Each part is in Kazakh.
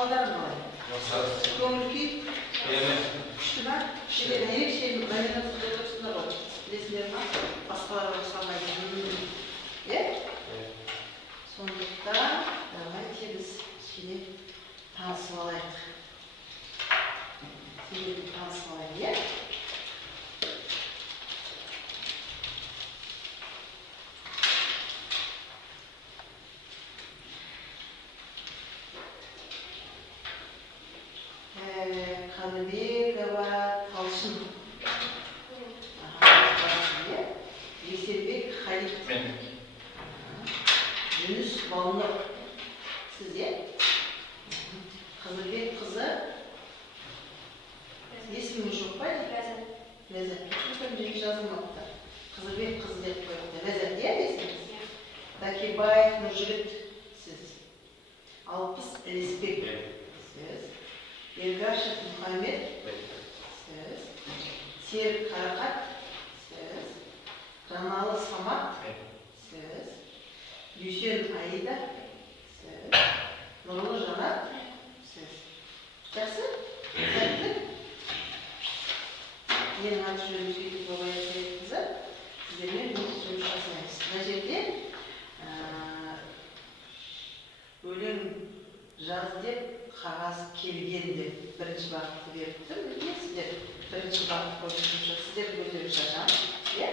Қалдарың қалай? Көңіл-күй? Күшті ма? Ерекше мәдениет отырысында ғой. Білесіңдер ма? Басқаларға ұқсамайды. Иә? Сондықтан давайте біз кішкене танысып алайық. Себебі танысып алайық, иә? Қаныбекова Талшын. Еселбек Халид. Жүніс Балнұр. Сіз, е? Қызылбек қызы. Есімі жоқ па? Ләззат. Ләззат. Жазылмапты. Қызылбек қызы деп қойыпты. Ләззат, е? Есіміз? Дакибаев Нұржігіт. Сіз. Алпыс Леспек. Сіз. Ергашев Мұхаммед. Сіз. Серік Қарақат. Сіз. Жаналы Самат. Сіз. Дүйсен Аида. Сіз. Нұрлы Жанат. Сіз. Жақсы? Сәттілік? Менің аты жөнім Сөйтіп Бабай қызы. Сіздермен жұмыс жасаймыз. Мына жерде өлең жаз деп қағаз келген деп бірінші бағытты беріп тұр. Білесіздер, бірінші бағыт қойып сіздер өздеріңіз жазам. Иә?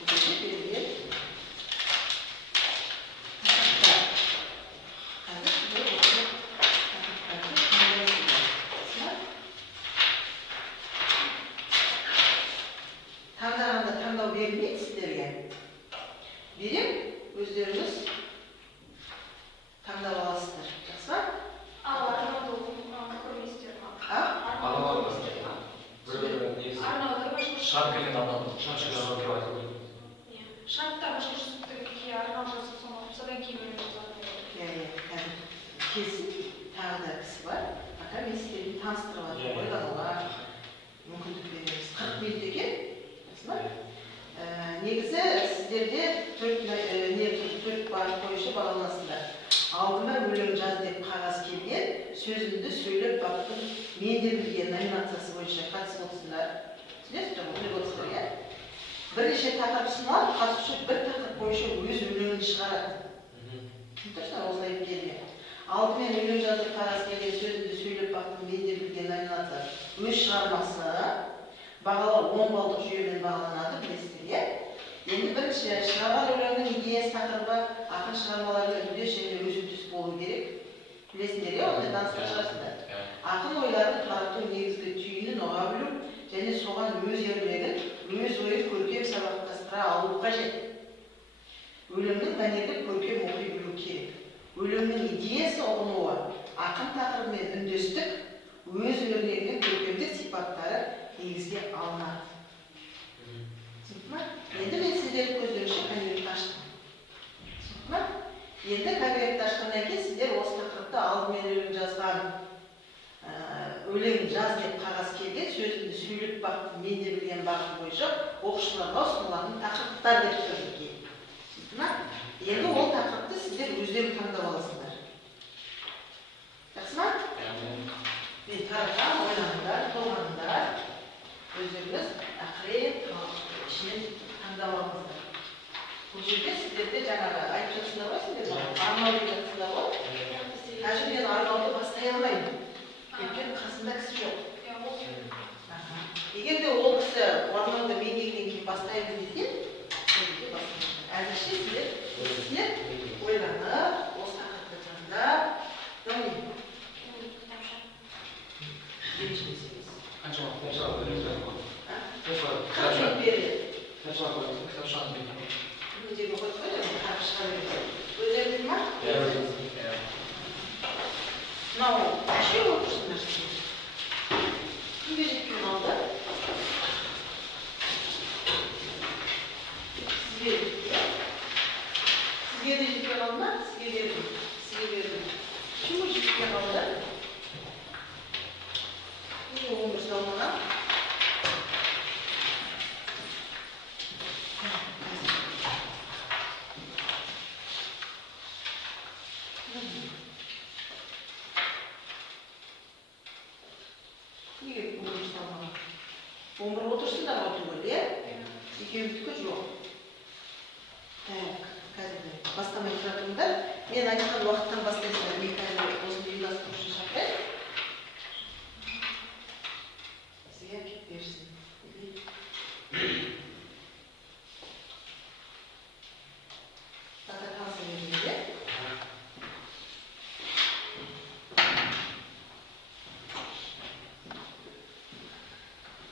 Бұл жерде берілген тақырыптар. Қазір сіздер осы тақырыптарды таңдайсыздар. Таңдағанда таңдау бермейді сіздерге. Берем, өздеріңіз таңдап аласыздар. Жақсы ма? Шарт келген адам, шарттар башқұртстыке арнау жазып содан кейін өлең жазады. Келсін, тағы да кісі бар. Ака мен сіздерді таныстырып жатыр, ойлануға мүмкіндік береміз. 40 минут екен. Негізі сіздерде 4 бағыт бойынша бағаланасыздар. Алдыма өлең жаз деп қағаз келген, сөзімді сөйлеп бақтың мен де білген номинациясы бойынша қатысып отырсыңдар. Түсінесіздер ғой, біліп отырсыздар, иә? Бірнеше тақырып ұсынылады, қатысушы бір тақырып бойынша өз өлеңін шығарады. Түсінесіздер, осылай келген. Алдымен өлең жаз деп қағаз келген, сөзімді сөйлеп бақтың мен де білген номинациясы өз шығармасы бағалау 10 балдық жүйемен бағаланады, білесіздер, иә? Енді бірінші шығарған өлеңнің идеясы тақырыбы ақын шығармаларының үдес және өз үдес болу керек. Білесіңдер, иә? Ондай таныстырып шығарсыңдар. Ақын ойларын тарату негізгі түйінін ұға білу және соған өз ерлігін, өз ойын көркем сабақтастыра алу қажет. Өлеңнің мәнерлеп көркем оқи білу керек. Өлеңнің идеясы ұғынуы, ақын тақырыбымен үндестік, өз өрнегінің көркемдік сипаттары негізге алынады. Енді мен сіздерді көздеріңізше конвертті аштым. Енді конвертті ашқаннан кейін сіздер осы тақырыпты алдымен өлең жазған, өлең жаз деп қағаз келген, сөзімді сөйлеп бақтым, мен де білген бағыт бойынша оқушыларға ұсынылатын тақырыптар деп тұрды кейін. Енді ол тақырыпты сіздер өздерің таңдап аласыңдар. Жақсы ма? Мен таратам, ойланыңдар, толғаныңдар. Өздеріңіз ақырет ішінен таңдап алыңыздар. Бұл жерде сіздерде жаңағы айтып жатсыңдар ғой, сіздер арнау деп жатсыңдар ғой. Қазір мен арнауды бастай алмаймын. Өйткені қасында кісі жоқ. Егер де ол кісі арнауды мен келгеннен кейін бастаймын десем, әзірше сіздер ойланып, осы тақырыпты таңдап, Екеуміздікі жоқ. Так, қазір бастамай тұратыңдар. Мен айтқан уақыттан бастайсыңдар. Мен қазір осыны ұйымдастырушыны шақырайын. Сізге әкеп берсін.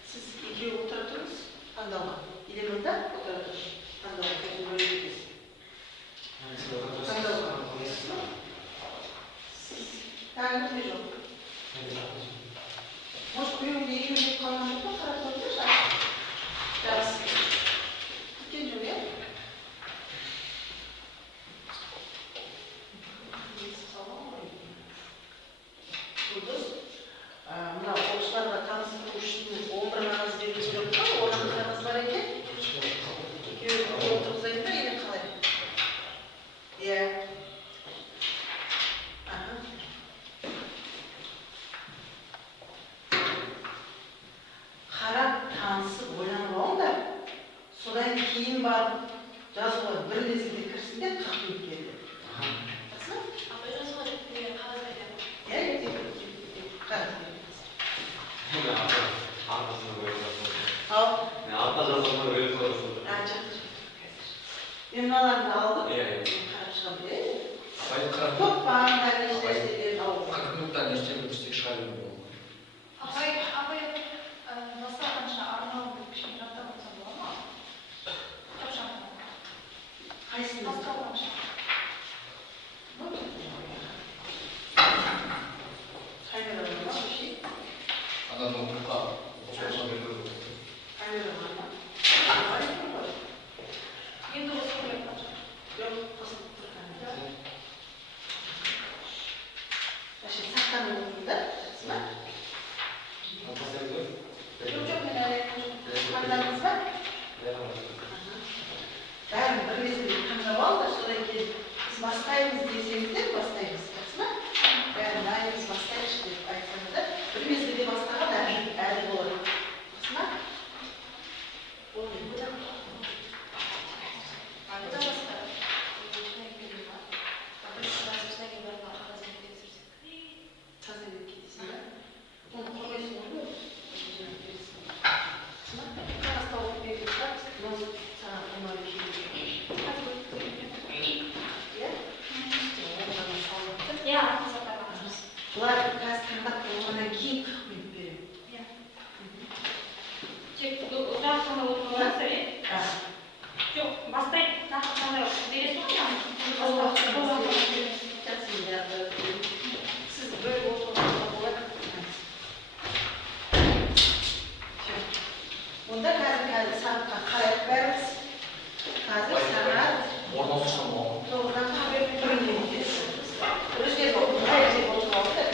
Сіз екеуі отыра тұрыңыз, таңдауға. Или мұнда отыра тұрыңыз, таңдауға. Көзін бөліп кетесіз. Таңдауға. Тағы не жоқ? Может, біреуінде екеуінде қалған жоқ па? Қарап көріңдерші. Жақсы. Кеткен жоқ, иә? Жұлдыз, мына оқушыларға таныстыру үшін 11 қағаз беруіміз керек па? 10 қағаз бар екен. Екеуі отырғызайын ба, или қалай? Иә. Қарап, танысып, ойланып алыңдар. Содан кейін барып жазуға бір мезгілде кірсіңдер, 40 минут келді. Жақсы ма? Апай жазуға деген қағаз береді. Иә, қағаз береді. Ал? Ата жазылма өліп қаласың. Жақсы. Мен мыналарды алдым. Қарап шығамын, иә? Көп бағын дәрмеш нәрселер алып. 40 минуттан ештеңе көрсек шығарып болды. Апай бастағанша арналып кішкене жаттап отырсам бола ма? Тапшаңға. Қайсыны? Бастағанша. Камера бар ма? Ана ноутбукқа қосылған береді. Камера бар ма? Бар екен ғой. Енді осы ойлап қанша. Жоқ, қосылып тұр камера. Сақтанып отырыңдар, жақсы ма? Жоқ, мен әлі қандаңыз ба? Бәрін бір мезгілде таңдап алыңдар, содан кейін біз бастаймыз десеңіздер, бастаймыз, жақсы ма? Бәрін дайынбыз бастайықшы деп айтсаңыздар, бір мезгілде бастаған әлі болады. Жақсы ма? Болды. Бұдан басқа. Тазалеп кетесің ба? Оны қорғайсың ғой? Қағаз тауып беріп тұрады, мынау саған ұнайды келеді. Иә? Иә, артын сақтаған. Бұлар қазір таңдап болғаннан кейін 40 минут беремін. Иә. Тек ұзақ қана отырған совет? Жоқ, бастай нақтылай бересің ғой, яғни? Сіз бөліп отырғанға болады. Онда қазір сағатқа қарайық бәріміз. Қазір сағат Орналасқан болған. 9-дан біріне кетесіз. Өздері қай жерде отырып алыңдар.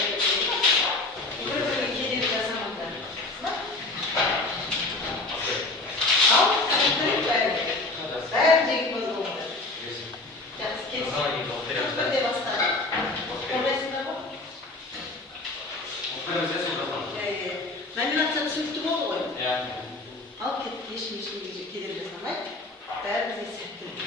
Бір-бірге кедергі жасамаңдар. Ал, сағаттарың бәрін жегіп қойыңдар. Жақсы, кетсін. Бірде бастады. Қорғайсыңдар ғой? Номинация түсінікті болды ғой? Ал кетті, ешкім кедергі жасамайды. Бәрімізге сәтті өтеді.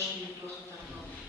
15 минут уақыттары қалды.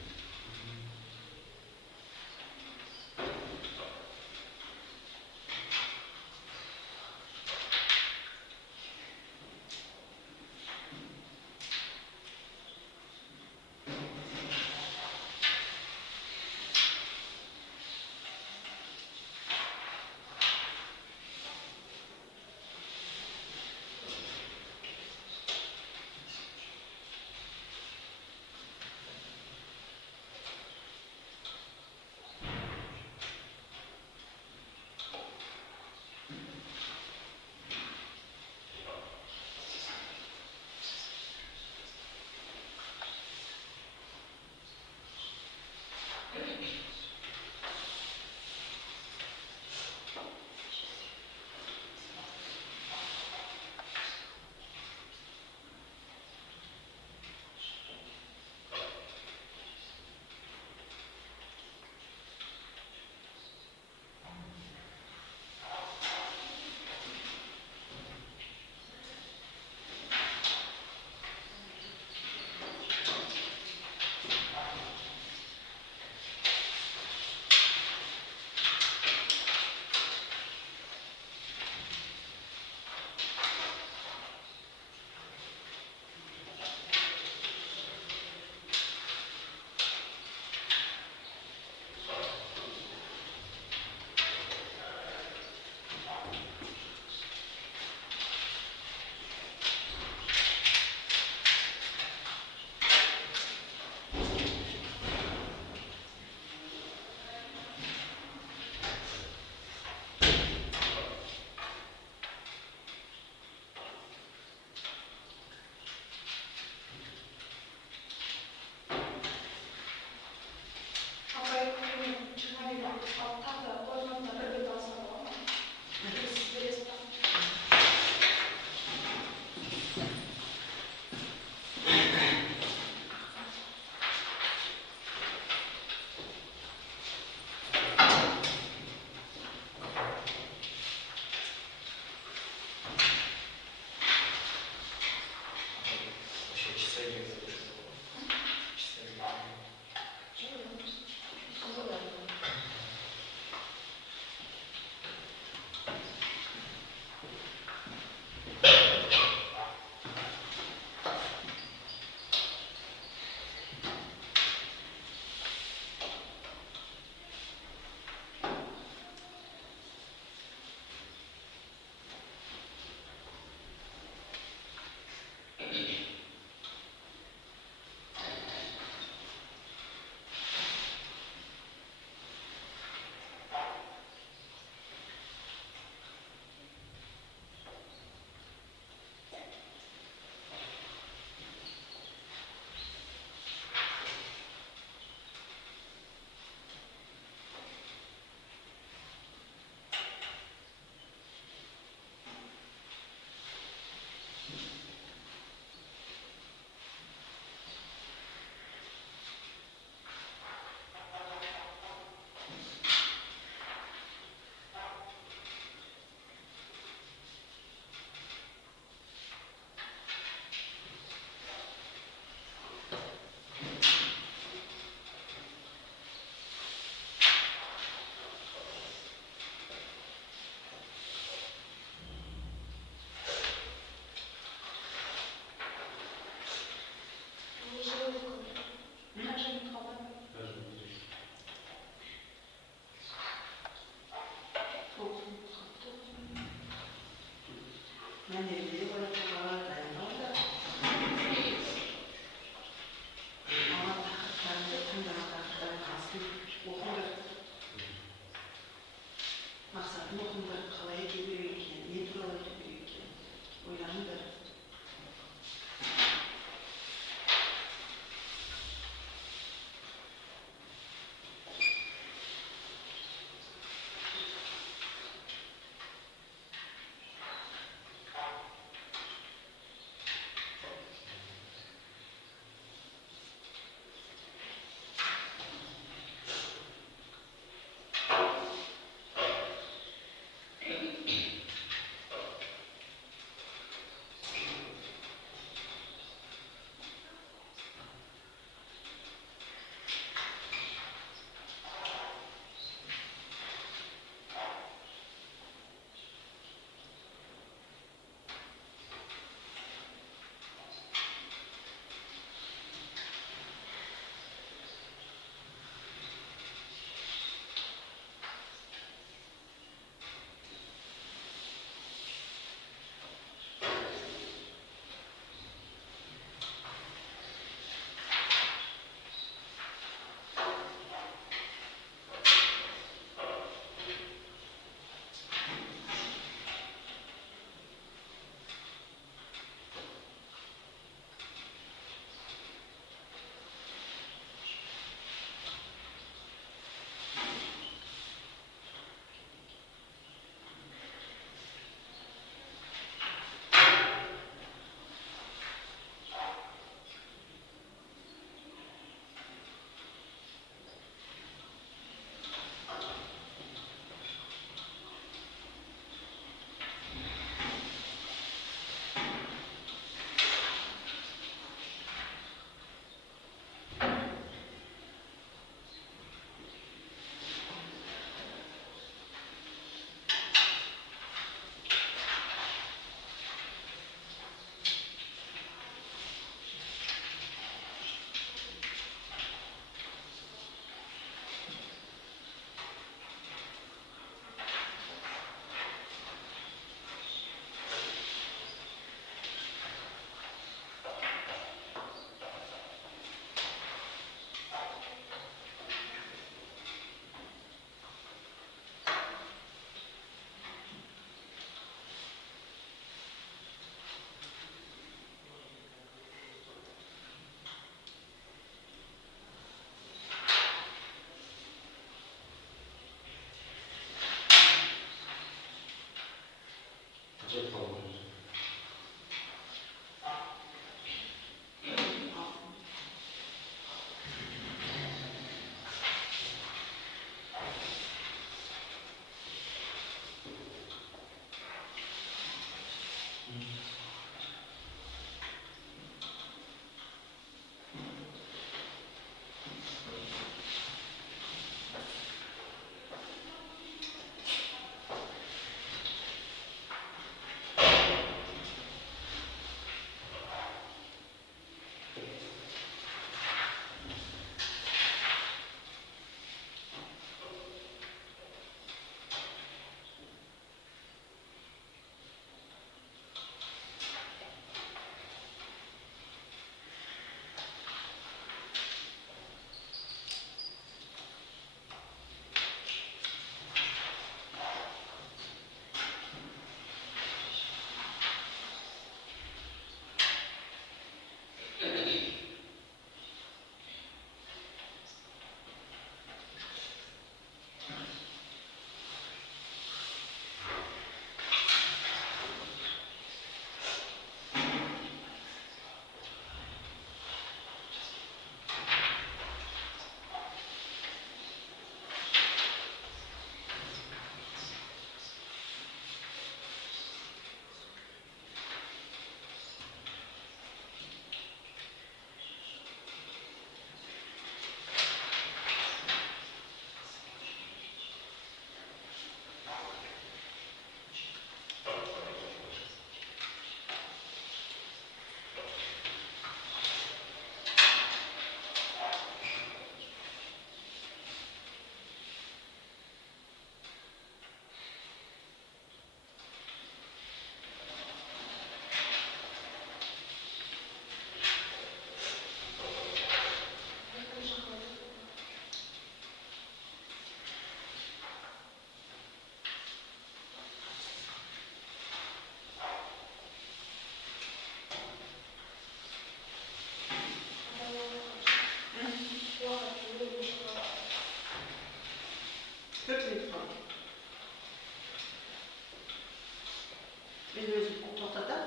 мен өзім тоқтатам.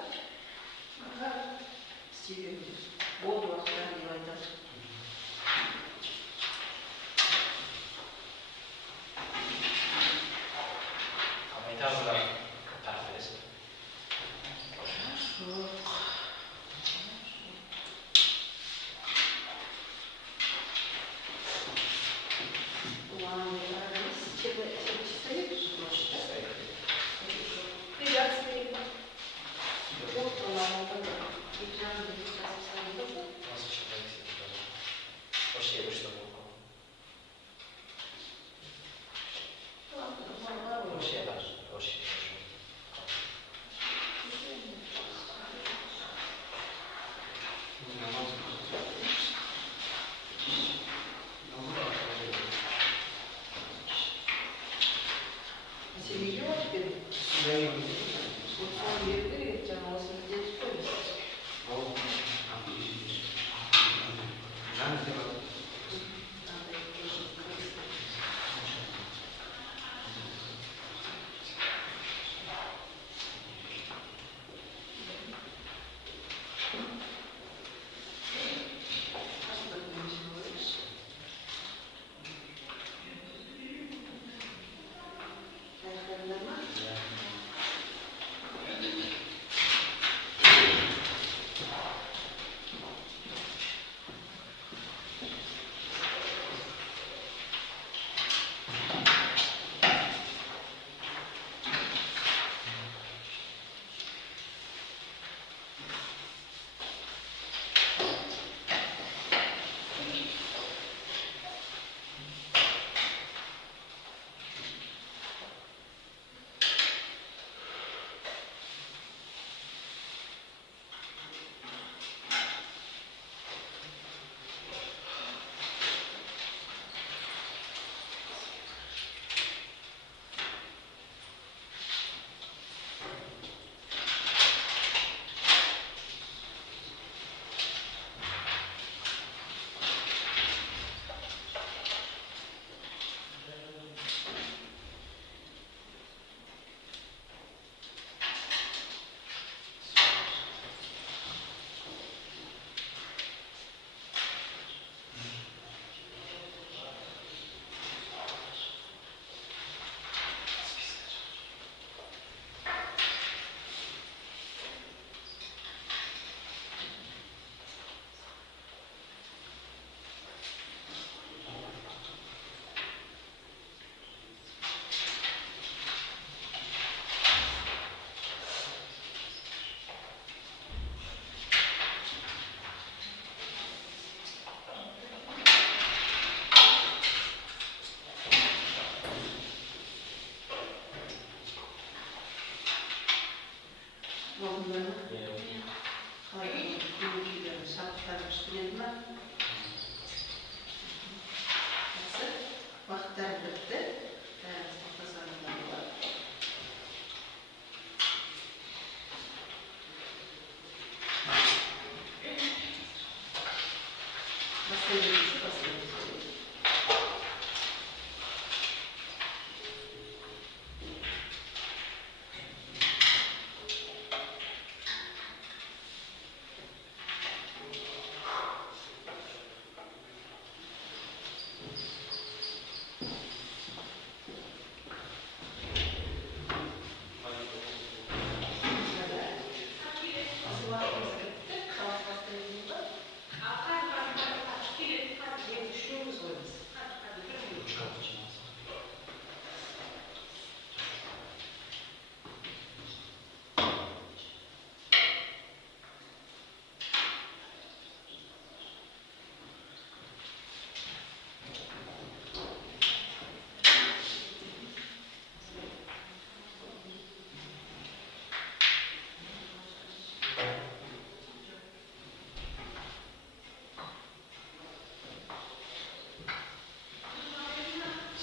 Аға, істей беремін. Болды уақыттан деп айтады. Айтасыздар, тарif бересіз. Жоқ. Ладно, тебе стоит уже больше, да? Ребят, стоит. Вот он, и прям депутат сам был. У нас еще комиссия тоже. Почти я вышла в руку. Почти я даже. Почти я вышла. Серьезно теперь? Вот он ей говорит, она вас не здесь ходит. Надо их тоже спросить. А что ты не говоришь? Это нормально? Болдың ба? Қалай көңіл-күйлерің шабыттарың біледі ма? Жақсы. Уақыттарың бітті. Бәріміз тоқтасаңыздар болады. Бастаймыз, бастаймыз.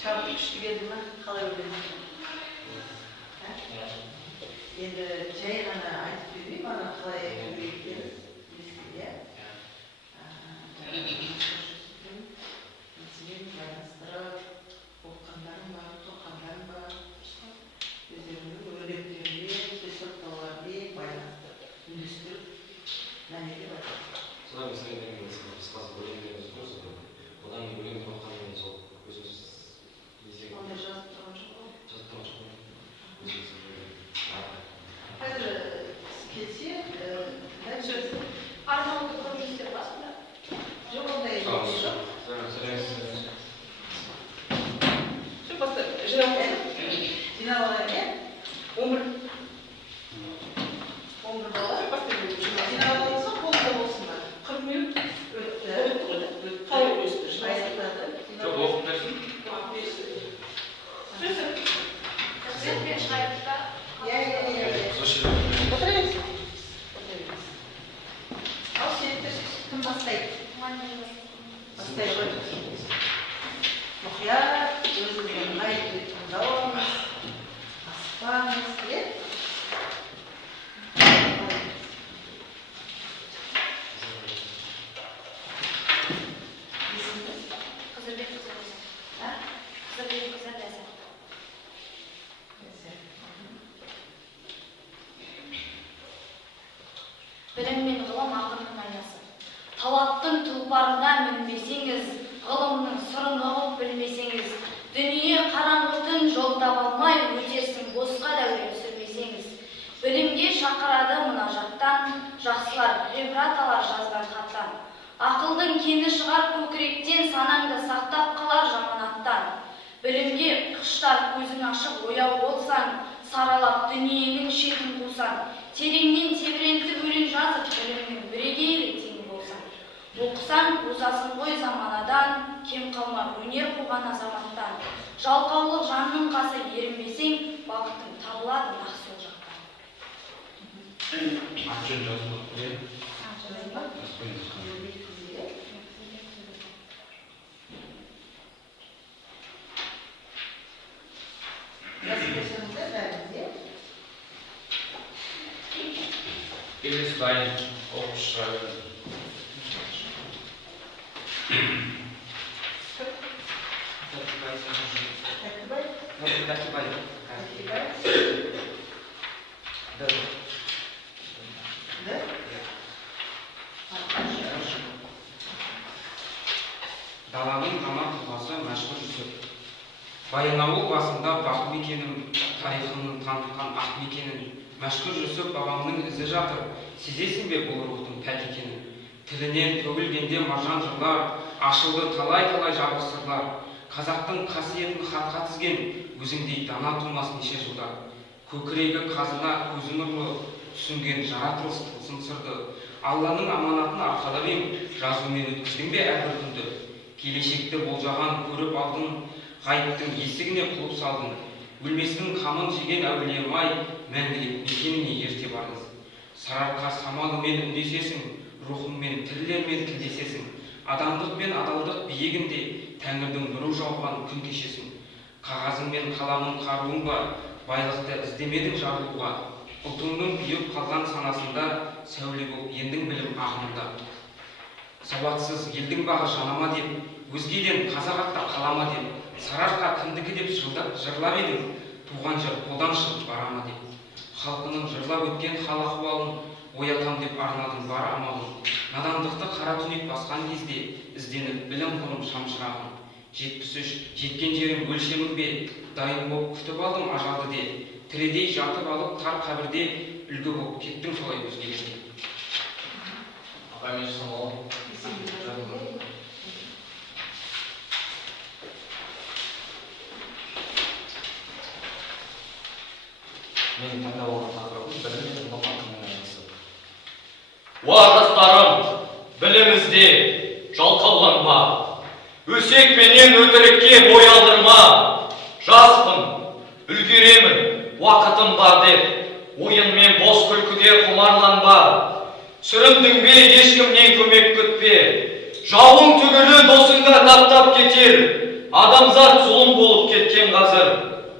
Шабыт күшті келді ма? Қалай ойлайсың? Енді жай ғана айтып бермей, мана қалай айту керек екенін білесің, иә? Мәселен байланыстырып, оқығандарың бар, тоқығандарың бар, өздеріңнің өлеңдерінде, сөз саптауларың Арнаулды көріп жүрсіздер басында? Жоқ, ондай жоқ. Все, просто жиналып Жиналған не? 11 бала. Жиналған болса, қолында болсын ба? 40 минут Өтті. өтті ғой да. Қалай өсті? Аяқтады. Жоқ, оқып берсін. Газетпен шығайық та. Иә. Слушай, Отыра берсін. Ал сүйектер кім бастайды? Бастайды ғой. Мұқият, өзіңіздің ғайыпты тыңдап алыңыз. Аспаңыз, иә? Есіміңіз? Қызырбек қызы ләззат. Қызырбек қызы ләззат. Білім мен ғылым ақынның айнасы. Талаптың тұлпарына мінбесеңіз, ғылымның сырын ұғып білмесеңіз, дүние қараңғы түн жол таба алмай өтерсің босқа дәуре сүрмесеңіз. Білімге шақырады мына жақтан, жақсылар ғибрат алар жазған хаттан. Ақылдың кені шығар көкіректен, санаңды сақтап қалар жаманаттан. Білімге құштар көзің ашық ояу болсаң, саралап дүниенің шетін қусан, тереңнен тебірентіп өлең жазып, білімнің бірегейлі тең болсаң. Оқысаң, озасың ғой заманадан, кем қалма өнер қуған азаматтан. Жалқаулық жанның қасы ерінбесең, бақытың табылады нақ сол жақтан. Атын жазып қойып. Келесі дайын оқып шыға берді. Даланың ғана тұлғасы мәшһүр Жүсіп. Баянауыл басында бақ мекенім, тарихының танытқан ақ мекенін. Мәшһүр Жүсіп бабамның ізі жатыр, сезесің бе бұл рухтың пәк екенін. Тілінен төгілгенде маржан жырлар, ашылды талай-талай жабық сырлар. Қазақтың қасиетін хатқа тізген, өзіңдей дана тумас неше жылдар. Көкірегі қазына көзі нұрлы, түсінген жаратылыс тылсым сырды. Алланың аманатын арқалап ең, жазумен өткіздің бе әрбір күнді. Келешекті болжаған көріп алдың, ғайыптың есігіне құлып салдың. Өлместің қамын жеген әулием-ай, мәңгілік мекеніне ерте барыңыз. Сарыарқа самалымен үндесесің, рухыңмен тірілермен тілдесесің. Адамдық пен адалдық биігінде Тәңірдің нұры жауған күн кешесің. Қағазың мен қаламың қаруың бар, байлықты іздемедің жарылуға. Ұлтыңның күйіп қалған санасында сәуле боп ендің білім ағымында. Сауатсыз елдің бағы жанама деп, өзгеден қазақ атта қалама деп, Сарыарқа кімдікі деп жырлап едің, туған жер қолдан шығып барама деп. Халқының жырлап өткен хал ахуалын оятам деп арнадың бар амалын. Надандықты қара түнек басқан кезде ізденіп білім құрым шамшырағын. 73 жеткен жерім өлшемің бе, дайын боп күтіп алдым ажалды де. Тірідей жатып алып тар қабірде үлгі боп кеттің солай өзгелерге. Ағаймен жасамауы. Мен таңдап алған тақырыбым білім мен ғылым ақынның айнасы. Уа жастарым, білімізде жалқауланма, өсекпенен өтірікке бой алдырма. Жаспын, үлгеремін, уақытым бар деп, ойынмен бос күлкіге құмарланба. Сүріндің бе ешкімнен көмек күтпе, жауың түгілі досыңа таптап кетер. Адамзат зұлым болып кеткен қазір,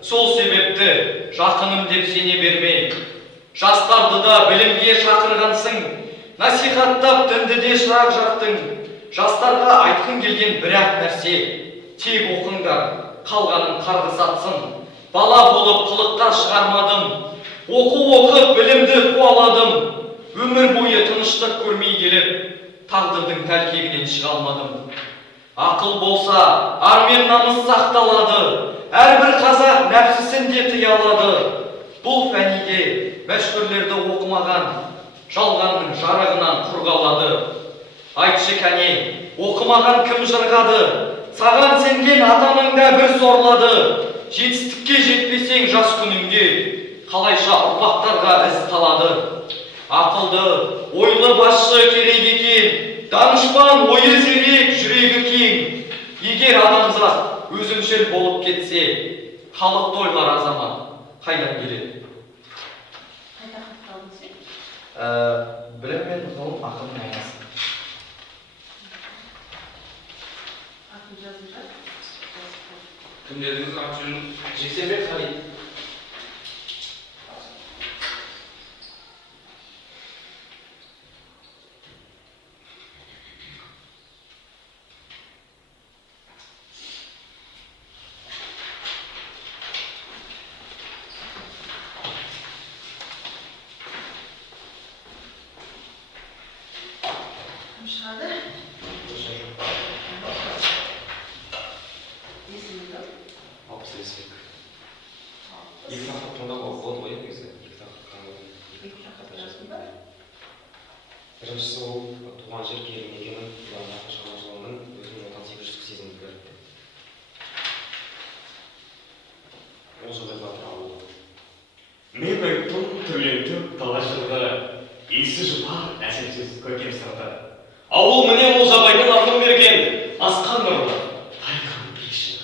сол себепті жақыным деп сене бермей. Жастарды да білімге шақырғансың, насихаттап дінді де шырақ жақтың. Жастарға айтқың келген бір-ақ нәрсе, тек оқыңдар, қалғанын қарғыс атсын. Бала болып қылыққа шығармадым, оқу оқып білімді қуаладым. Өмір бойы тыныштық көрмей келіп, тағдырдың тәлкегінен шыға алмадым. Ақыл болса, ар мен намыс сақталады, әрбір қазақ нәпсісін де тыя алады. Бұл фәниде мәшһүрлерді оқымаған, жалғанның жарығынан құр қалады. Айтшы кәне, оқымаған кім жырғады, саған сенген атаныңда бір сорлады. Жетістікке жетпесең жас күніңде, қалайша ұрпақтарға із қалады. Ақылды, ойлы басшы керек екен, данышпан ойы зерек, жүрегі кең. Егер адамзат өзімшіл болып кетсе, халық тойлар азамат қайдан келеді? Қайда қалдың сен? Білім мен ғылым ақылдың айнасы. Атын жазып жат. Кім дедіңіз аты жөнін? Жексенбек Халид. Кім шығады? Есіміңді? Алпыс Лесбек. Екі тақырып таңдауға болады ғой негізі. Екі тақырып қандай? Екі тақырып жаздың ба? Біріншісі ол туған жер киелі мекенін, ұландардың шаруашылығының өзінің отансүйгіштік сезімін білдірді. Ол жағдайда ауылы. Мен айттым түрлентіп дала жырды, иісі жұпар әсемсіз көркем сырды. Ауыл міне ол жабайдан ақын берген, асқан нұрлы, тайқан биікші.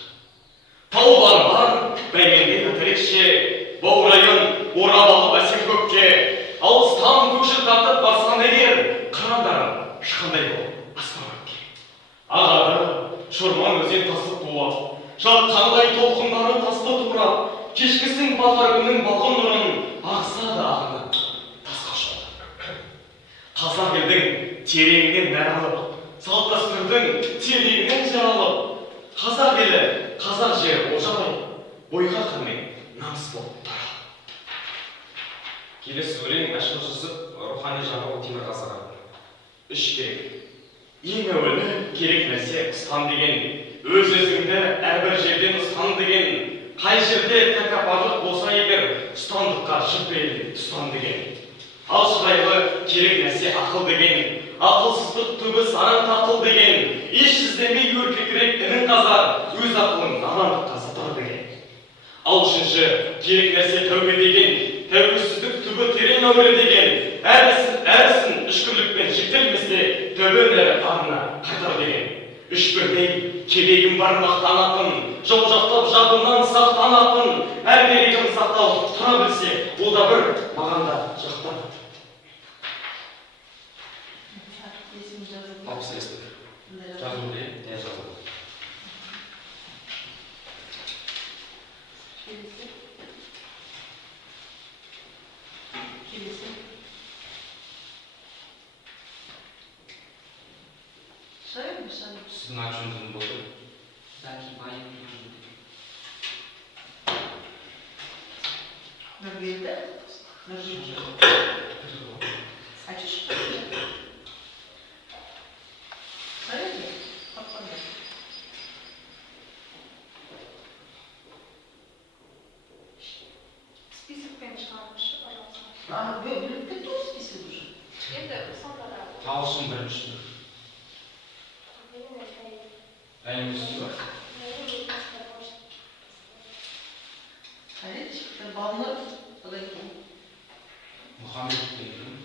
Таулар бар, бәйменде көтерекше, баурайын орап алып әсем көкке, алыстан көкшіл тартып барсан егер, қырандарын шыққандай болып аспан көкке. Ағады, шорман өзен тасып туап, жатқандай толқындары тасты турап, кешкісін батар күннің балқын нұрын ағысады ағынып тасқа шолып. Қазақ елдің тереңінен нәр алып, салт дәстүрдің тереңінен жар алып, қазақ елі, қазақ жері олжалай, бойға қырмен намыс болып таралып. Келесі өлең Мәшһүр Жүсіп рухани жаңғыру темір ғасыры. Үш керек. Ең әуелі керек нәрсе ұстан деген, өз-өзіңді әрбір жерден ұстан деген, қай жерде тәкаппарлық болса егер, ұстандыққа жіппейлі ұстан деген. Ал шырайлы керек нәрсе ақыл деген, ақылсыздық түбі сараң тақыл деген, еш іздемей өркекірек інің қазар, өз ақылың надандыққа зытар деген. Ал үшінші керек нәрсе тәубе деген, тәуелсіздік түбі терең әуре деген, әрісін үшкірлікпен шектелмесе, төбені ағына қайтар деген. Үш бірдей керегім бар мақтанатын, жау жақтап жабынан сақтанатын, әр керегім сақталып тұра білсе, ол да бір маған да жақтан. Есімін жазып. Алпыс Лесбек. Жазу білейін? Не жазу? Келесі. Келесі. Шайын ба, шайын? Сіздің аты жөнін кім болды? Нұрбелді? Нұржекей. Айтшы шыққан. Шайын ба? Қапқанда. Списокпен шығарыңызшы, пожалуйста. Біліп кетті ғой список уже. Енді сонда да. Талшын бірінші. Әйімізсіз ба? Халид, Балнұр, қалай екен? Мұхаммед деген.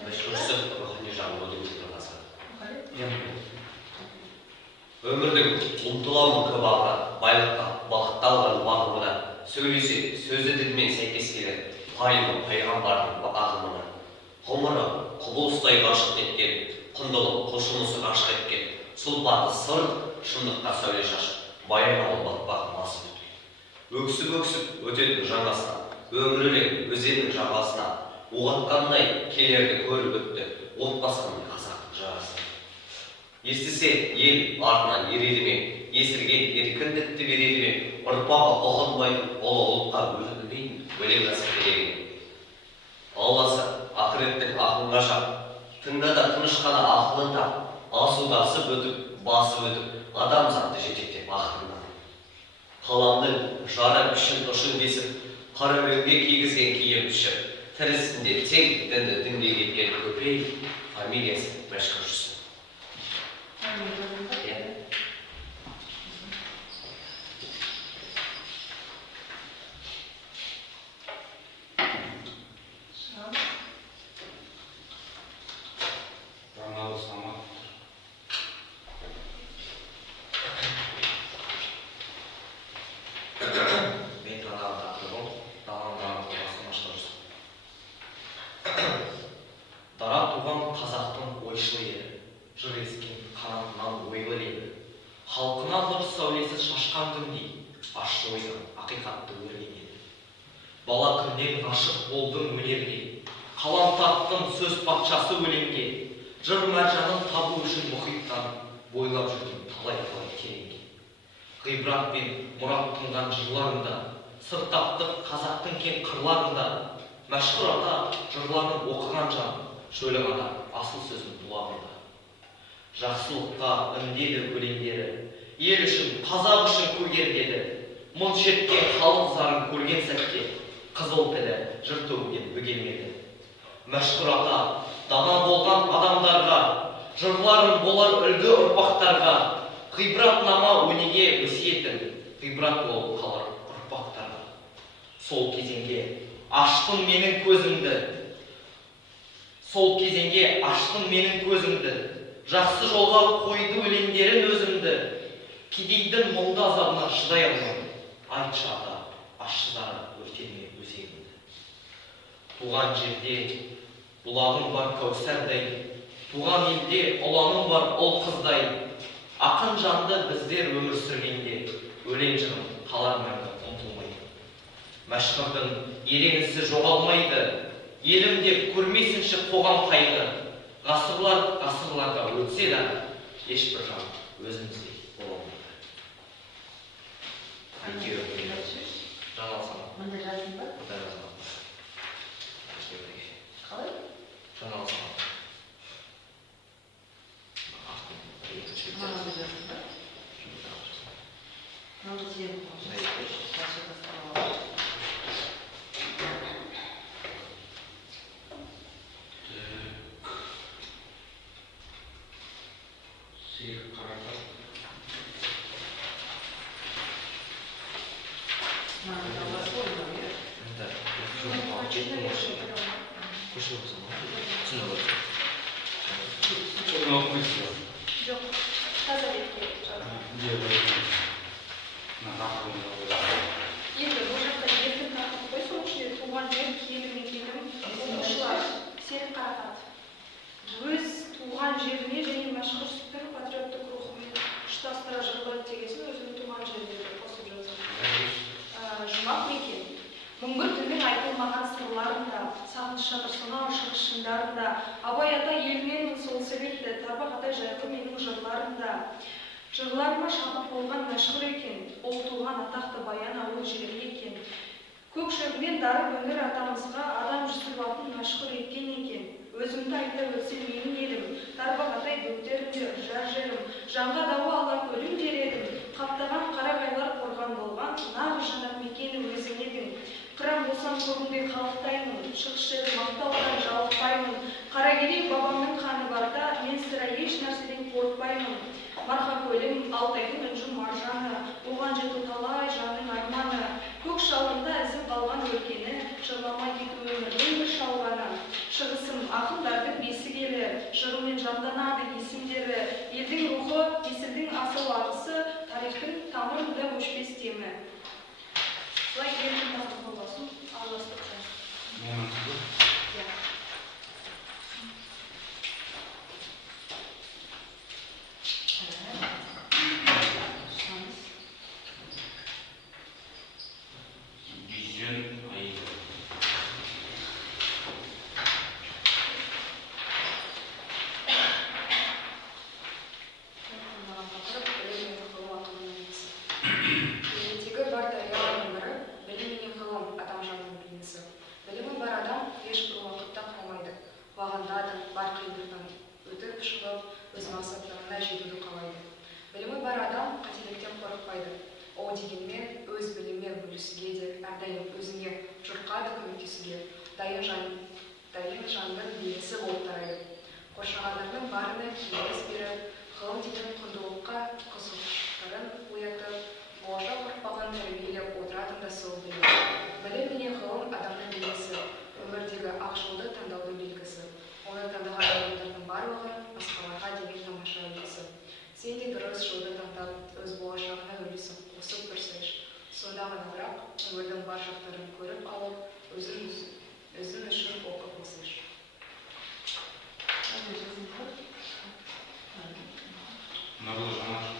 Мәшһүр Жүсіп рухани жаңғыру темір ғасыры. Халид? Өмірдің ұмтыламын көп алға, байлыққа, бақытты алған бағымына, сөйлесе сөзі ділмен сәйкес келер, пайымы пайғамбардың ағымына. Ғұмыры құбылыстай ғашық еткен, құндылық құлшынысы ғашық еткен, сұлпаты сыр шындыққа сәуле шашып, баян ауыл батпақ басып өткен. Өксіп өтетін жаңасына, өмірлен өзеннің жағасына, оғатқандай келерді көріп өтті, от басқан қазақтың жарасы. Естісе ел артынан ереді ме, есірген еркіндікті береді ме, ұрпағы ұғынбайтын ұлы ұлтқа өтілмейін, өлең жазып керегін. Алласы ақыреттің ақылға шақ, тыңда да тыныш қана ақылын тап, асудасып өтіп, басып өтіп, адам затты жетектеп бақытында. Қаламның жарым үшін ұшын бесіп, қарабөңге кигізген киім пішіп, тірісінде тең дінді дінге кеткен көпей фамилиясы мәшһүр жүрсін. Мен танаған тақырыбым даладағы тұлғасы мәшһүр жүрсін. Дара туған қазақтың ойшыл ері, жыр ескен қанатынан ойлы лебі. Халқына нұр сәулесі шашқан күндей, ащы ойдан ақиқатты өрген еді. Бала күннен ғашық болдым өнерге, қалам таптым сөз патшасы өлеңге, жыр мәржанын табу үшін мұхиттан бойлап жүрген талай-талай тереңге. Ғибрат пен мұрат тұнған жырларында, сыр таптық қазақтың кең қырларында, мәшһүр ата жырларын оқыған жан, шөлі ғана асыл сөзін бұлағында. Жақсылыққа үндеді өлеңдері, ел үшін, қазақ үшін көгердеді. Мұң шерткен халық зарын көрген сәтте, қызыл тілі жыр төгуден бөгелмеді. Мәшһүр ата дана болған адамдарға, жырларын болар үлгі ұрпақтарға, ғибратнама өнеге өсиетін, ғибрат болып қалар ұрпақтарға. Сол кезеңге аштың менің көзімді, жақсы жолға қойды өлеңдерін өзімді, кедейдің мұңды азабына шыдай алмай, айтшы ата, ащыдары өртелме өзегімді. Туған жерде бұлағым бар кәусардай, туған елде ұланым бар ұл қыздай, ақын жанды біздер өмір сүргенде, өлең жырым қалар мәңгі ұмытылмайды. Мәшһүрдің ерен ісі жоғалмайды, елім деп көрмесінші қоғам қайғы. Ғасырларға өтсе де, ешбір жан өзіміздей бола алмайды. Жан алсам. Мында жаздың ба? Мында жаздым. Қалай? Жан алсам. Мынаны жаздың ба? Мынаны сен Жоқ, таза бетке жаздым. Енді бұл жақта еркін тақырып қой, соның ішінде туған жер, киелі мекенім, оқушылар, Серік Қарақат. Өз туған жеріне және мәшһүрліктің патриоттық рухымен ұштастыра жырлайды дегесін өзінің туған жерлеріне қосып жазады. Жұмақ мекен. Мұңғыр тілмен айтылмаған сырларында, сағыныш жатыр сонау шығыс шыңдарында, Абай ата елменмін сол себепті, Тарбақ атай жайлы менің жырларында. Жырларыма шабық болған мәшһүр екен, ол туған атақты баян ауыл жері екен. Көк шөбінен дарып өңір атамызға адам жүсіп мәшһүр еткен екен. Өзімді айта өлсем менің елім, Тарбақ атай бөктерінде жар жерім, жанға дауы ала көлім дер едім, қаптаған қарағайлар қорған болған, нағыз жанат мекені өзің едің. Қыран болсам көбіндей қалықтаймын, шығыс жері мақтаудан жалықпаймын, Қаракерей бабамның қаны барда, мен сірә еш нәрседен қорықпаймын. Марқа көлім, Алтайдың үнжу маржаны, оған жету талай жанның арманы, көк шалғында ізі қалған өлкені, жырламай кету өмірдің бір шалғаны. Шығысым ақындардың бесігелі, жырымен жанданады есімдері, елдің рухы, есілдің асыл ағысы, тарихтың тамырында өшпес темі. Бұлай еркін тақырып боласын, араластық жан. Өз мақсаттарына жетуді қалайды. Білімі бар адам қателіктен қорықпайды. көмектесуге дайын жанның белгісі болып тарайды. Қоршағандардың барына кеңес беріп, ғылым деген құндылыққа қызығушылықтарын оятып, болашақ ұрпағын тәрбиелеп отыратын да сол білім. Білім менен ғылым адамның белгісі, өмірдегі ақ жолды таңдаудың белгісі. Оны таңдаған адамдардың барлығы басқаларға деген тамаша үлгісі. Сен де дұрыс жолды таңдап, өз болашағына үлесін қосып көрсеш. Сонда ғана бірақ өмірдің бар жақтарын көріп алып, өзің үшін оқып өсеш. Нұрлы Жомарт.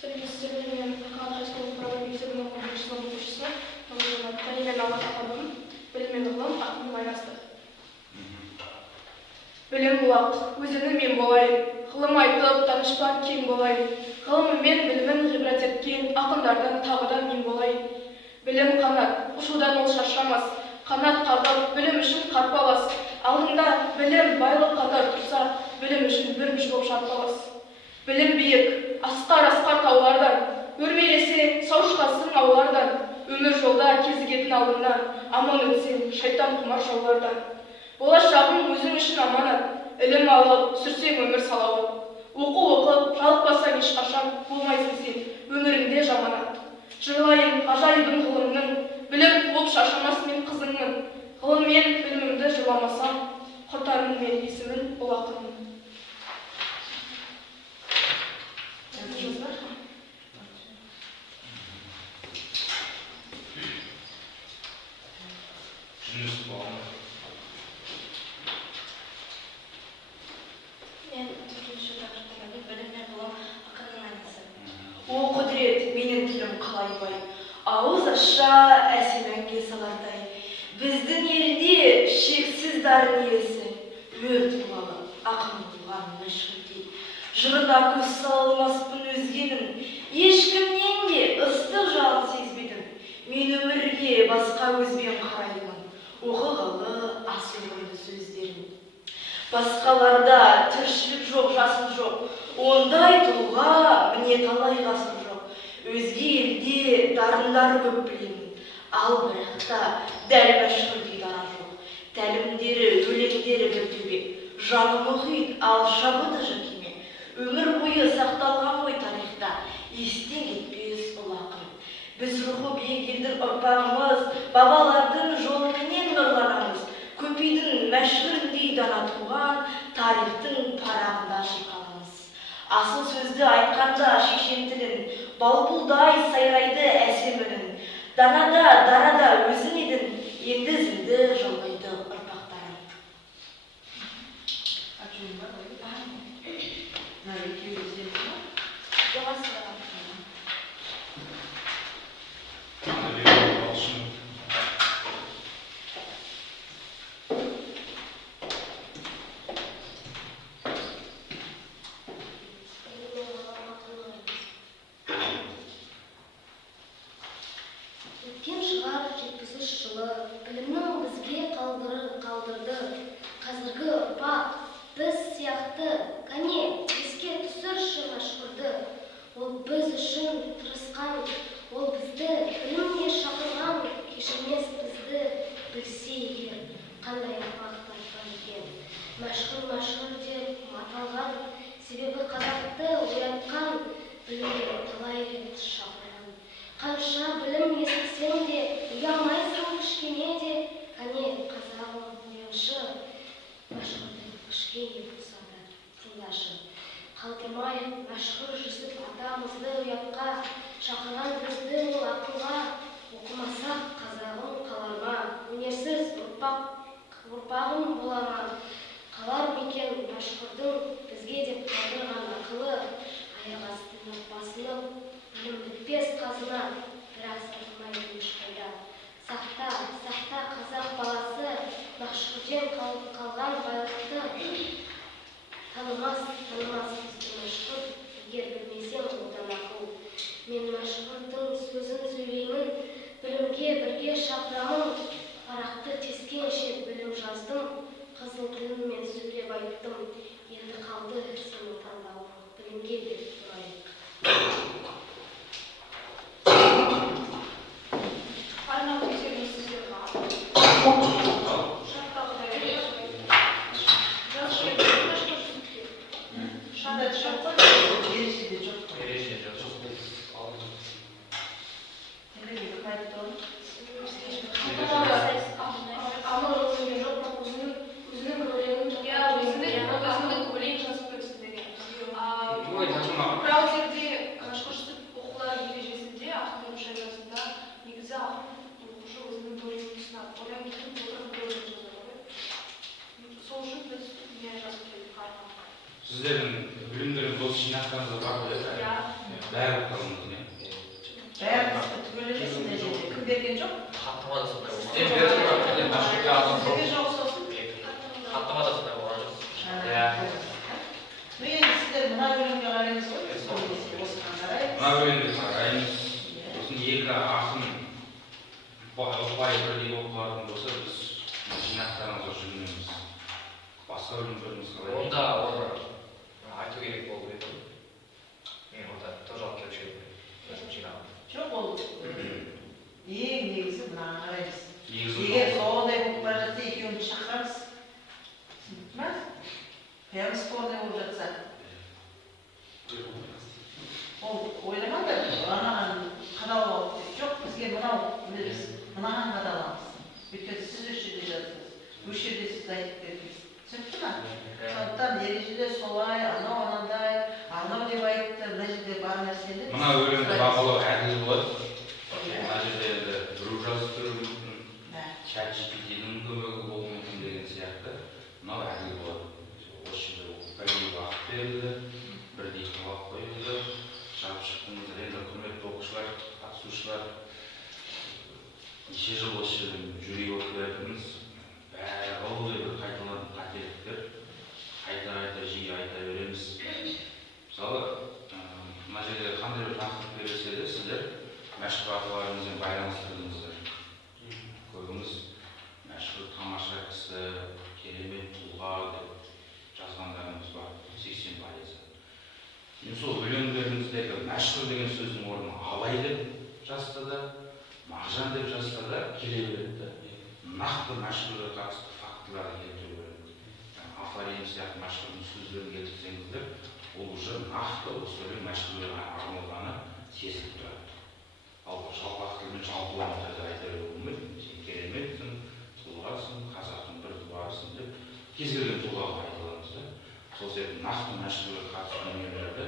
Сәлеметсіздер, мен Қанат Райскөлдің право мектебінің 11-ші сынып оқушысы. Нұрлы Жомарт. Және мен Алла тағалым, білім мен ғылым ақылмен байланысты. Білім бұлақ, өзені мен болайын, ғылым айтып, данышпан кең болайын. Ғылымы мен білімін ғибрат еткен ақындардан тағы да мен болайын. Білім қанат, ұшудан ол шаршамас, қанат қағып, білім үшін қарпалас. Алдында білім байлық қатар тұрса, білім үшін бір күш боп шарпалас. Білім биік, асқар таулардан, өрмелесе сау шығасың аулардан. Өмір жолда кезігетін алдында, аман өтсең шайтан құмар жаулардан. Болашағың өзің үшін аманат, ілім алып, сүрсең өмір салауат. Оқу оқып, жалықпасаң ешқашан, болмайсың сен өміріңде жаманат. Жырлайын ғажайыбын ғылымның, білім қуып шашамас мен қызыңның. Ғылыммен білімімді жырламасам, құртармын мен есімін ұл ақынның. Мен төртінші тақырыптағы білім мен ғылым ақынның анасы. О құдірет, менің тілім қалай бай, ауыз аша әсем әнге салардай. Біздің елде шексіз дарын иесі, өрт бұлағы, ақын болған мәшһүрдей. Жырына көз сала алмаспын өзгенің, ешкімнен де ыстық жалын сезбедім. Мен өмірге басқа көзбен қараймын, оқығалы асыл ойлы сөздерін. Басқаларда тіршілік жоқ, жасыл жоқ, ондай тұлға міне талай ғасыр жоқ. Өзге елде дарындары көп білемін, ал бірақта дәл мәшһүрдей дара жоқ. Тәлімдері, өлеңдері бір төбе, жаны мұхит, ал шабыты жакеме. Өмір бойы сақталған ғой тарихта, естен кетпес ұл ақын. Біз рухы биік елдің ұрпағымыз, бабалардың жолыменен нұрланамыз. Көпейдің мәшһүрдей дана туған, тарихтың парағында шырқаламыз. Асыл сөзді айтқанда шешен тілін, балбұлдай сайрайды әсем үнін. Данада, дарада өзің едің, енді ізіңді жолдайды ұрпақтарың. Өткен шығар 73 жылы білімнің бізге қалдырды. Қазіргі ұрпақ біз сияқты, кәне еске түсірші мәшһүрді. Ол біз үшін тырысқан, ол бізді білімге шақырған, кешірмес бізді білсе егер, қандай ұрпақ тартқан екен. Мәшһүр деп маталған, себебі қазақты оятқан, білімге талай рет шақырған. Қанша білім естісең де, ұялмайсың кішкене де, кәне қазағым ұялшы, мәшһүрдің кішкене болса да тыңдашы. Қалдырмай мәшһүр Жүсіп атамызды ұятқа, шақырған бізді ол ақылға. Оқымасақ қазағым қалар ма, өнерсіз ұрпағым бола ма? Қалар мекен мәшһүрдің бізге деп қалдырған ақылы, аяқ астында басынып, білім бітпес қазына, бірақ сатылмайды ешқайда. Сақта қазақ баласы, мәшһүрден қалған байлықты. Танымас бізді мәшһүр, егер білмесең одан ақыл. Мен мәшһүрдің сөзін сөйлеймін, білімге бірге шақырамын. Парақты тескенше білім жаздым, қызыл тіліммен сөйлеп айттым. Енді қалды сенің таңдауың. өлеңге деп сұрайық. Арнау өздеріңіз сіздерге Шанда жоқ қой, ережеде жоқ қой. Ереже жоқ. Енді кім айтты оны? Ана өзінің жоқ, бірақ өзінің өлеңін өзіндік өлең жазып берсін деген. Ой, жазылмаған. Браузерде башқұртстан оқулар ережесінде ақын жазасында негізі оқушы өзінің өлеңін ұсынады. Одан кейін отырып өлең жазады ғой. Сол үшін біз не жазып келдік арнау. Сіздердің білімдеріңіз осы жинақтарыңызда бар ғой, Иә. бәрі қалыңыз, не? Бәріміз түгел емес мына жерде. Кім берген жоқ? Хаттама да сондай болған. Сіздер бердіңіз бе? Әлде машинка алған жоқ? Сіздерге жоқ сосын? Хаттама да сондай болған жоқ. Ну енді сіздер мына өлеңге қараймыз ғой. Осыған қараймыз. Мына өлеңді қараймыз. Сосын екі ақын ұпай бірдей оқылатын болса, біз жинақтарыңызға жүгінеміз. Басқа өлеңдеріңіз қалай? Онда оны айту керек болып еді. Мен онда тоже алып келіп жүрмін. Өзім жинағым. Жоқ ол ең негізі мынаған қараймыз. Негізі Егер сондай болып бара жатса екеуін шақырамыз. Түсінді ма? Прямо спорный болып жатса. Ол ойламаңдар, анаған қадалып деп. Жоқ, бізге мынау біз мынаған қадаламыз. Өйткені сіз осы жерде жаздыңыз. Осы жерде сіз айтып бердіңіз. Түсінікті ма? Сондықтан ережеде солай, анау деп айтты, мына жерде бар нәрсені. мына өлеңді бағалау әділ болады. Мына жерде енді біреу жазып беруі мүмкін, чат GPT-ның көмегі болуы мүмкін деген сияқты. Мынау әділ болады. Осы жерде бірдей уақыт берілді, бірдей талап қойылды. Шығып шықтыңыздар, енді құрметті оқушылар, қатысушылар, неше жыл осы жерде жюри болып келатырмыз. Бәрі ылғи бір қайталанып қателіктер, қайта жиі айта береміз. Мысалы, мына жерде қандай бір тақырып берілсе де сіздер мәшһүр аталарымызбен байланыстырдыңыздар. Көбіңіз мәшһүр тамаша кісі, керемет тұлға деп жазғандарыңыз бар, 80%. Мен сол өлеңдеріңіздегі мәшһүр деген сөздің орнына абай деп жазса да, мағжан деп жазса да келе береді. Нақты мәшһүрге қатысты фактыларды келтіре береді. Афоризм сияқты мәшһүрдің сөздерін келтірсеңіздер, ол уже нақты осы өлең мәшһүрге арналғаны сезіліп тұрады. Ал жалпақ тілмен жалпылама түрде айта беруге болмайды. Сен кереметсің, тұлғасың, қазақтың бір туарысың деп кез келген тұлғаға айта аламыз да. Сол себепті нақты мәшһүрге қатысты дүниелерді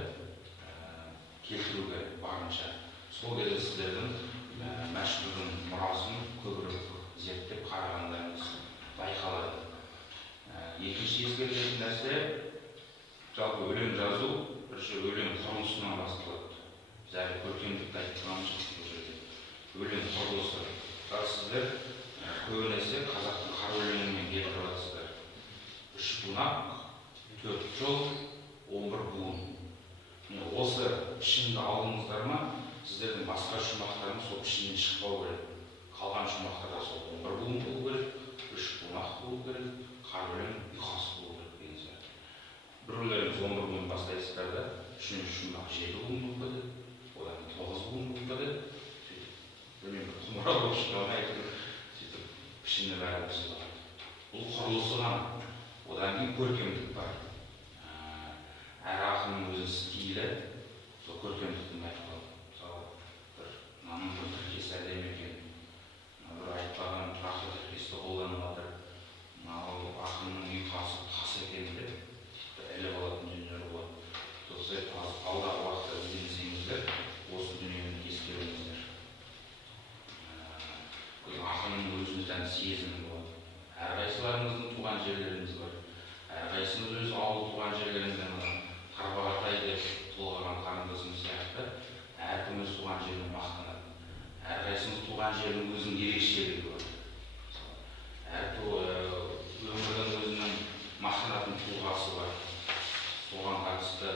келтіруге барынша. Сол кезде сіздердің мәшһүрдің мұрасын көбірек зерттеп қарағандарыңыз байқалады. Екінші ескеретін нәрсе, жалпы өлең жазу бірінші өлең құрылысынан басталады. Біз әлі көркемдікті айтып тұрғанымыз жоқ бұл жерде. Өлең құрылысы. Сіздер көбінесе қазақтың қара өлеңімен келіп жатырсыздар. 3 бунақ, 4 жол, 11 буын. Осы пішінді алдыңыздар ма, сіздердің басқа шумақтарыңыз сол пішіннен шықпау керек. Қалған шумақтарда сол 11 буын болу керек, 3 бунақ болу керек, қара өлең ұйқас болу керек деген сияқты. Біреулеріңіз 11 буын бастайсыздар да, 3-ші шумақ 7 буын болып кетеді, одан 9 буын болып кетеді. Білмеймін, бір құмыра болып шыққан айтып, сөйтіп пішіні бәрі бұзылады. Бұл құрылысы ғана. Одан кейін көркемдік бар. Әр ақынның өзі стилі, сол көркемдіктің айтылады. Мысалы, бір мынаның бір тіркесі әдемі екен, бір айтпаған тұрақты тіркесті қолданып жатыр. Мынау ақынның ұйқасы тас екен деп іліп алатын дүниелер болады. Сол себепті алдағы уақытта ізденсеңіздер, осы дүниені ескеріңіздер. Ақынның өзіне тән сезімі болады. Әрқайсыларыңыздың туған жерлеріңіз бар. Әрқайсыңыз өз ауыл туған жерлеріңізден Тарбағатай деп толғаған қарындасым сияқты әркім өз туған жеріне мақтанады. Әрқайсыңыз туған жердің өзінің ерекшелігі бар. Өмірдің өзінің мақтанатын тұлғасы бар. Соған қатысты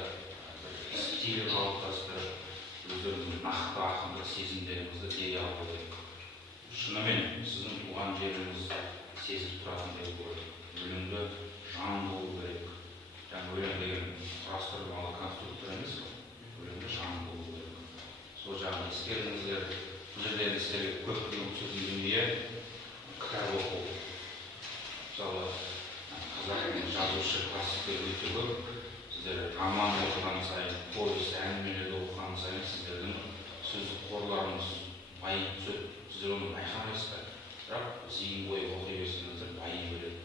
бір стилі қалыптастырып, өздеріңіздің нақты ақындық сезімдеріңізді деге алу керек. Шынымен сіздің туған жеріңізді сезіп тұратындай болу керек. Өлеңді жан болу керек. Өлең деген құрастырылмалы конструктор жазушы классиктер өте көп. Сіздер роман оқыған сайын, повесть, әңгімелерді оқыған сайын сіздердің сөздік қорларыңыз байып түседі. Сіздер оны байқамайсыздар. Бірақ зейін бойы оқи берсеңіздер байи береді.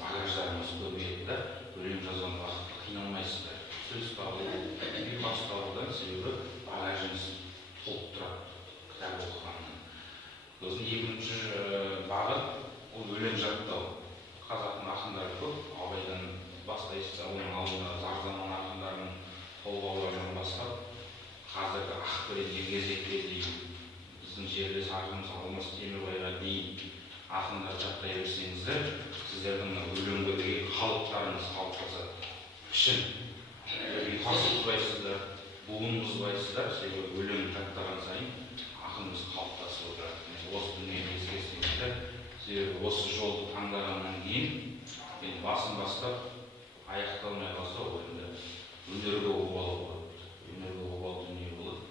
Багаждарыңыз көбейеді да, өлең жазған уақытта қиналмайсыздар. Сөз табу, ұйқас табудан себебі багажыңыз толып тұрады кітап оқығаннан. Сосын екінші бағыт ол өлең жаттау. Қазақтың ақындары көп, абайдан бастайсыз, оның алдында зар заман ақындарының толғауларынан бастап, қазіргі Ақберен Ергезекке дейін, біздің жерлес ақынымыз Алмас Темірбайға дейін ақындар жаттай берсеңіздер, сіздердің өлеңге деген қалыптарыңыз қалыптасады. Пішін, ұйқас бұзбайсыздар, буын бұзбайсыздар, себебі өлең жаттаған сайын ақынымыз қалыптасып отырады. Осы дүниені ескерсеңіздер, себебі осы жолды таңдағаннан кейін, басын бастап аяқталмай қалса, ол енді өнерге обал болады. Өнерге обал дүние болады.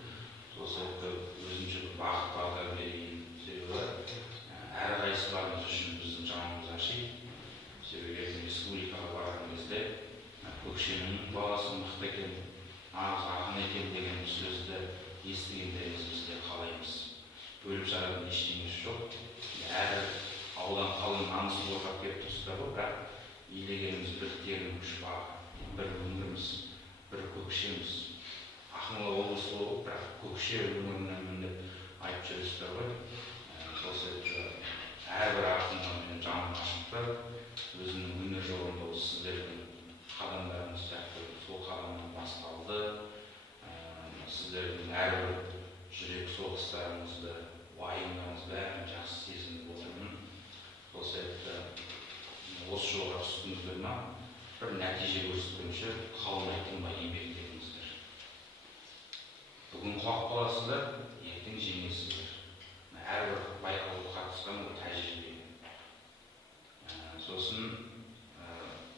Сол себепті өзінше бір бағыт бағдар берейін. Себебі әрқайсыларыңыз үшін біздің жанымыз ашиды. Себебі республикаға барған кезде көкшенің баласы мықты екен, нағыз ақын екен деген сөзді естігендеріңізді қалаймыз. Бөліп жаратын ештеңесі жоқ. Әрі аудан қалың аңыз қорғап келіп тұрсыздар ғой, бірақ илегеніміз бір терінің күш бағы, бір өңіріміз, бір көкшеміз. Ақмола облысы болып, бірақ көкше өңірінен міндеп айтып жүрсіздер ғой. Сол себепті әрбір ақыннан мен жаным ашықтар, өзінің өнер жолында сіздердің қадамдарыңыз сияқты сол қадамнан басталды. Сіздердің әрбір жүрек соғыстарыңызды, уайымдарыңыз бәрін жақсы сезініп отырмын. Сол себепті осы жолға түстіңіздер ма, бір нәтиже көрсеткенше қалмай тынбай еңбектеніңіздер. Бүгін құлап қаласыздар, ертең жеңесіздер. Әрбір байқауға қатысқан ол тәжірибе. Сосын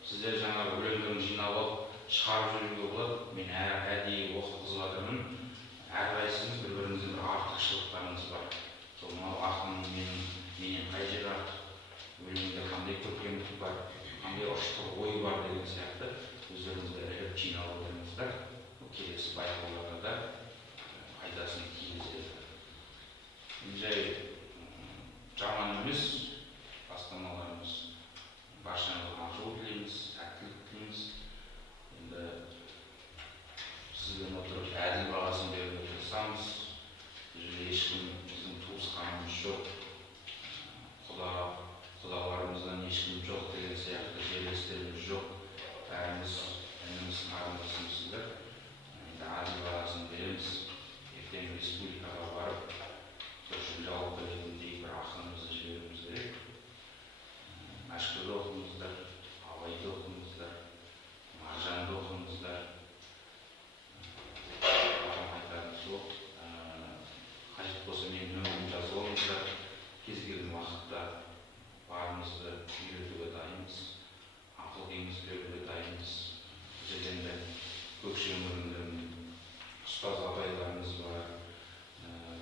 сіздер жаңағы өлеңдерін жинап алып шығарып жүруге болады. Мен әдейі оқытқызып жатырмын. Әрқайсыңыз бір-біріңіздің бір артықшылықтарыңыз бар. Сол мынау ақын менен қай жері артық, өлеңде қандай көркемдік бар, қандай ұштық ой бар деген сияқты өздеріңізді іліп жинап отырыңыздар. Келесі байқауларда да пайдасын тигізеді. Жай жаман емес бастамаларымыз. Баршаңызға ақжол тілейміз, сәттілік тілейміз. Енді сізден отырып әділ бағасын беруге тырысамыз. Ешкім біздің туысқанымыз жоқ, құдаларымыздан ешкім жоқ деген сияқты жерлестеріміз жоқ. Бәріміз ініміз, қарындасымызсыздар. Енді әділ бағасын береміз. Ертең республикаға барып, сол жүлде алып келетіндей бір ақынымызды жіберуіміз керек. Мәшһүрді оқыңыздар, Абайды оқыңыздар, Маржанды оқыңыздар. Айтарым сол. Қажет болса мен нөмірін жазып алыңыздар. Кез келген уақытта барымызды үйретуге дайынбыз, ақыл кеңес беруге дайынбыз. Біз енді көкше өңірінің ұстаз абайларымыз бар,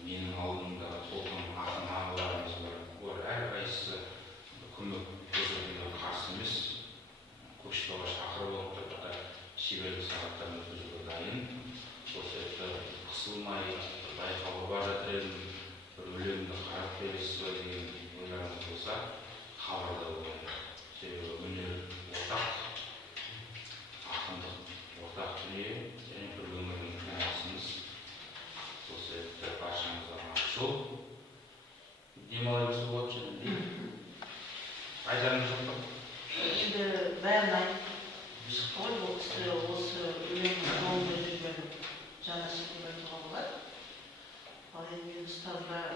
менің алдымда толқын ақын ағаларымыз бар. Олар әрқайсысы көмек көрсетуге қарсы емес. Көкшетауға шақырып алып тұрып та шеберлік сағаттарын өткізуге дайын. Сол себепті қысылмай байқауға бара жатыр едім, бір өлеңді қарап бересіз бе деген ойларыңыз болса, хабарда болыңыздар. Себебі өнер ортақ, ақындық ортақ дүние, және бір өмірдің кінәсіміз. Сол себепті баршаңызға ақжол. Демалайымыз болады және айтарыңыз жоқ па? Енді бәрін айтып шықты ғой, ол кісі осы өлеңнің жолында жүрген жанашыр деп айтуға болады. Ал енді мен ұстаздық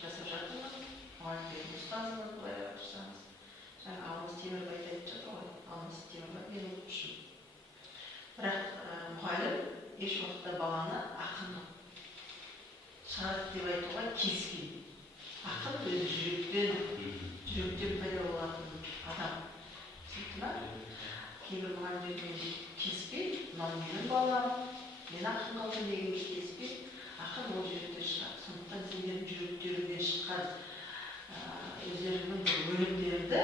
жасап жатырмын. Мұғалімдердің ұстазымыз былай тұрсаңыз. Жаңа Алмас Темірбайды айтып жатыр ғой. Алмас Темірбай менің оқушым. Бірақ мұғалім еш уақытта баланы ақын шығарады деп айтуға келіспейді. Ақын өзі жүректен пайда болатын адам. Түсінікті ме? Кейбір мұғалімдермен келіспейді. Мынау менің балам, мен ақын қалдым дегенге келіспейді. Ақын ол жүректен шығады. Сондықтан сендердің жүректеріңнен шыққан өздеріңнің өлеңдерді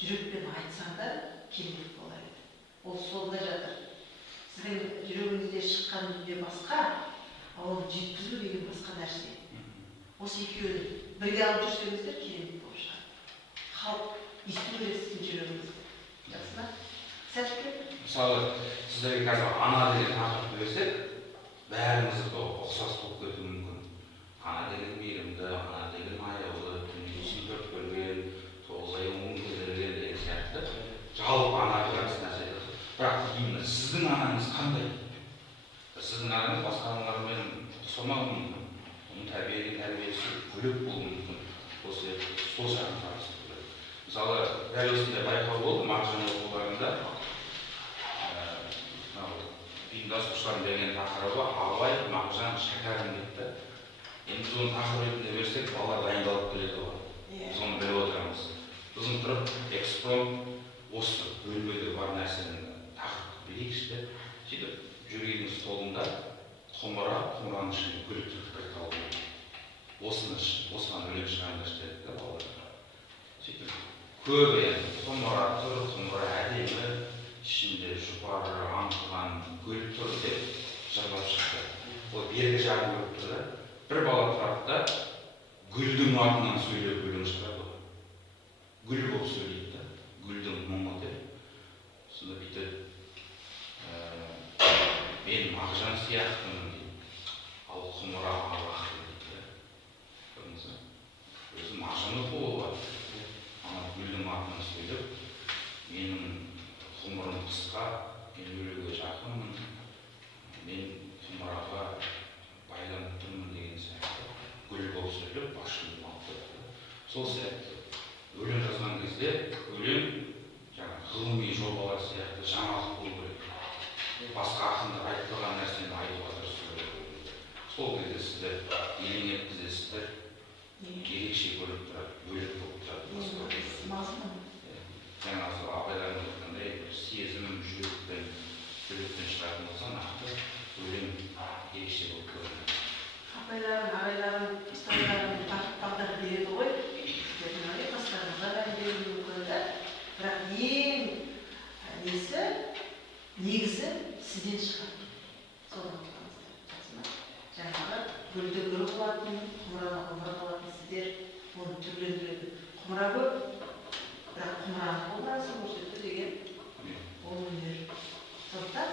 жүрекпен айтсаң да керемет болар еді. Ол солда жатыр. Сіздің жүрегіңізде шыққан дүние басқа, ал оны жеткізу деген басқа нәрсе. Осы екеуін бірге алып жүрсеңіздер керемет болып шығады. Халық есту керек сіздің жүрегіңізді. Жақсы ма? Сәттілік. Мысалы, сіздерге қазір ана деген тақырыпты берсек, бәріміз ұқсас болып кетуі мүмкін. Ана деген мейірімді, ана деген аяулы, дүниесін төрт көрген, 9 ай оң көтерген деген сияқты жалпы ана жақсы нәрсе. Бірақ именно сіздің анаңыз қандай? Сіздің анаңыз басқа аналармен ұқсамауы мүмкін. Оның тәрбиесі бөлек болуы мүмкін. Сол жағын қарастыру керек. Мысалы, дәл осындай байқау болды Мағжан оқуларында. Ұйымдастырушылардың берген тақырыбы Абай, Мағжан, Шәкәрім депті. Енді соны тақырып ретінде берсек, балалар дайындалып келеді оған. Біз оны біліп отырамыз. Біздің тұрып, экспромт осы бөлмеде бар нәрсенің тақырыпты білейікші деп, сөйтіп жүргеніміз столында құмыраның ішінде гүл түртіп қалды. Осыған өлең шығарыңдаршы дедік те балаларға. Сөйтіп көп енді құмыра тұр, құмыра әдемі, ішінде жұпары аңқыған гүл тұр деп жырлап шықты. Ол бергі жағын көріп тұр да, бір бала тұрады да гүлдің атынан сөйлеп өлең шығарады. Гүл болып сөйлейді да, гүлдің мұңы деп. Сонда бүйтіп, мен Мағжан сияқтымын дейді, ал құмыра Аллахтың дейді. Көрдіңіз бе? Өзі Мағжан оқуы бар. Ана гүлдің атынан сөйлеп, менің құмырым қысқа, мен өлеге жақынмын, мен құмыраға байланып тұрмын деген сияқты гүл болып сөйлеп басшылығын алып тұрды. Сол сияқты өлең жазған кезде өлең ғылыми жобалар сияқты жаңалық болу керек. Басқа ақындар айтпаған нәрсені айтуға тырысу керек. Сол кезде сіздер елең еткізесіздер, ерекше көріп тұрады, бөлек болып тұрады. Мазмұн. Жаңағы абайлардың айтқандай сезімім жүректен шығатын болса, нақты өлең ерекше болып көрінеді. Ағайларым, ұстаздарым тағдыр береді ғой. Сіздердің бастарыңызға да беруі мүмкін да. Бірақ ең негізі сізден шығады. Соны ұмытпаңыздар. Жақсы ма? Жаңағы гүлді гүл қылатын, құмыраны құмыра қылатын сіздер оны түрлендіреді. Құмыра көп, бірақ құмыраны қолданысын көрсетті деген ол өнер. Сондықтан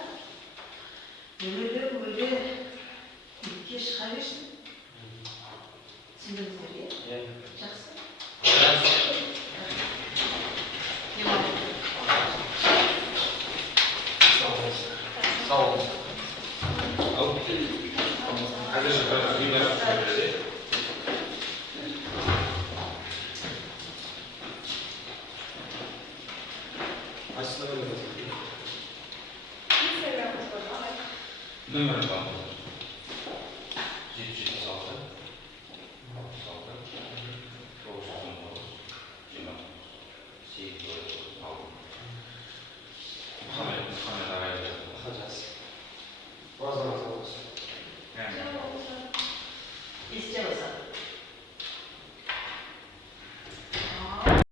өле итке шыға берсін. Түсіндіңіздер, жақсы? Сау болыңыз. Қазір ұйымдастырып берсе. Нөмірі бар. 776 Естен